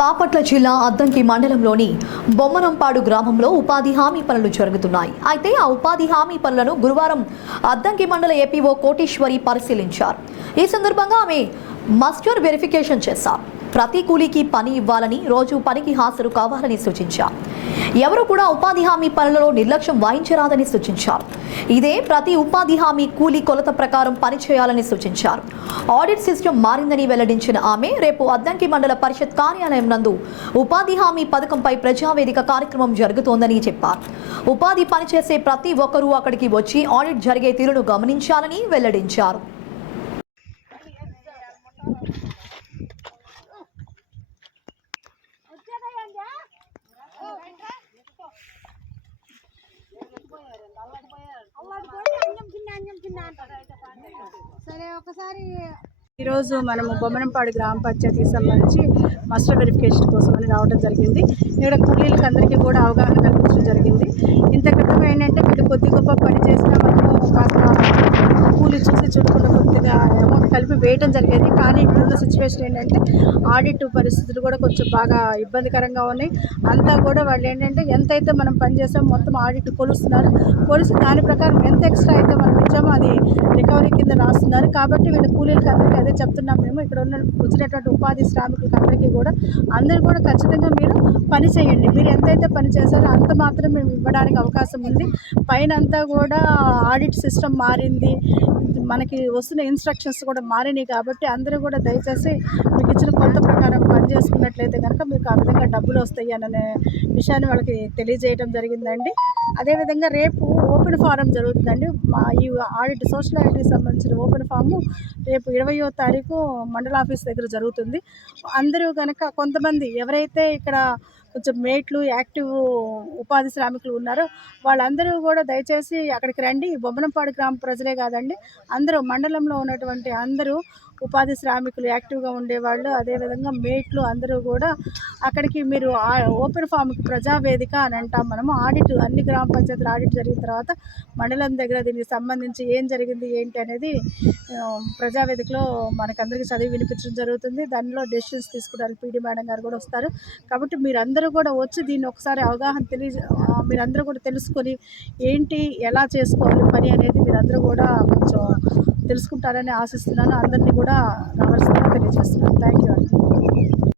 బాపట్ల జిల్లా అద్దంకి మండలంలోని బొమ్మనంపాడు గ్రామంలో ఉపాధి హామీ పనులు జరుగుతున్నాయి. అయితే ఆ ఉపాధి హామీ పనులను గురువారం అద్దంకి మండల ఏపీఓ కోటేశ్వరి పరిశీలించారు. ఈ సందర్భంగా ఆమె మస్టర్ వెరిఫికేషన్ చేశారు. ప్రతి కూలీకి పని ఇవ్వాలని, రోజు పనికి హాజరు కావాలని సూచించారు. ఎవరు కూడా ఉపాధి హామీ పనులలో నిర్లక్ష్యం వహించరాదని సూచించారు. ఇదే ప్రతి ఉపాధి హామీ కూలీ కొలత ప్రకారం పనిచేయాలని సూచించారు. ఆడిట్ సిస్టమ్ మారిందని వెల్లడించిన ఆమె రేపు అద్దంకి మండల పరిషత్ కార్యాలయం నందు ఉపాధి హామీ పథకంపై ప్రజావేదిక కార్యక్రమం జరుగుతోందని చెప్పారు. ఉపాధి పనిచేసే ప్రతి ఒక్కరూ అక్కడికి వచ్చి ఆడిట్ జరిగే తీరును గమనించాలని వెల్లడించారు. ఈరోజు మనము బొమ్మనంపాడు గ్రామ పంచాయతీకి సంబంధించి మాస్టర్ వెరిఫికేషన్ కోసం అని రావడం జరిగింది. ఇక్కడ కూలీలకు అందరికీ కూడా అవగాహన కల్పించడం జరిగింది. ఇంత క్రితం ఏంటంటే వీళ్ళు కొద్ది గొప్ప పని చేసిన మనము కాస్త కూలీ చూసి చూడకుండా కొద్దిగా అమౌంట్ కలిపి వేయడం జరిగేది. కానీ ఇప్పుడున్న సిచ్యువేషన్ ఏంటంటే ఆడిట్ పరిస్థితులు కూడా కొంచెం బాగా ఇబ్బందికరంగా ఉన్నాయి. అంతా కూడా వాళ్ళు ఏంటంటే ఎంతైతే మనం పని చేసామో మొత్తం ఆడిట్ కొలుస్తున్నారు. కొలిసి దాని ప్రకారం ఎంత ఎక్స్ట్రా అయితే మనం ఇచ్చామో అది రికవరీ కింద రాస్తున్నారు. కాబట్టి వీళ్ళ కూలీలకు అందరికీ అదే చెప్తున్నాం. మేము ఇక్కడ వచ్చినటువంటి ఉపాధి శ్రామికులకు అందరికీ కూడా అందరూ కూడా ఖచ్చితంగా మీరు పని చేయండి. మీరు ఎంతైతే పని చేశారో అంత మాత్రం మేము ఇవ్వడానికి అవకాశం ఉంది. పైన అంతా కూడా ఆడిట్ సిస్టమ్ మారింది, మనకి వస్తున్న ఇన్స్ట్రక్షన్స్ కూడా మారినాయి. కాబట్టి అందరూ కూడా దయచేసి మీకు ఇచ్చిన కొలత ప్రకారం పని చేసుకున్నట్లయితే కనుక మీకు ఆ విధంగా డబ్బులు వస్తాయి అనే విషయాన్ని వాళ్ళకి తెలియజేయడం జరిగిందండి. అదేవిధంగా రేపు ఓపెన్ ఫారం జరుగుతుందండి. ఈ ఆడిట్ సోషల్ ఆడిట్కి సంబంధించిన ఓపెన్ ఫాము రేపు 20వ తారీఖు మండల ఆఫీస్ దగ్గర జరుగుతుంది. అందరూ కనుక కొంతమంది ఎవరైతే ఇక్కడ కొంచెం మేట్లు యాక్టివ్ ఉపాధి శ్రామికులు ఉన్నారో వాళ్ళందరూ కూడా దయచేసి అక్కడికి రండి. బొమ్మనంపాడు గ్రామ ప్రజలే కాదండి, అందరూ మండలంలో ఉన్నటువంటి అందరూ ఉపాధి శ్రామికులు యాక్టివ్గా ఉండేవాళ్ళు, అదేవిధంగా మేట్లు అందరూ కూడా అక్కడికి మీరు ఓపెన్ ఫామ్కి ప్రజావేదిక అని అంటాం మనము. ఆడిట్ అన్ని గ్రామ పంచాయతీలు ఆడిట్ జరిగిన తర్వాత మండలం దగ్గర దీనికి సంబంధించి ఏం జరిగింది ఏంటి అనేది ప్రజావేదికలో మనకందరికీ చదివి వినిపించడం జరుగుతుంది. దానిలో డెసిషన్స్ తీసుకోవడానికి పీడీ మేడం గారు కూడా వస్తారు. కాబట్టి మీరందరూ కూడా వచ్చి దీన్ని ఒకసారి అవగాహన మీరందరూ కూడా తెలుసుకొని ఏంటి ఎలా చేసుకోవాలి పని అనేది మీరందరూ కూడా కొంచెం తెలుసుకుంటారని ఆశిస్తున్నాను. అందరినీ కూడా రావాల్సిందిగా తెలియజేస్తున్నాను. థ్యాంక్ యూ అండి.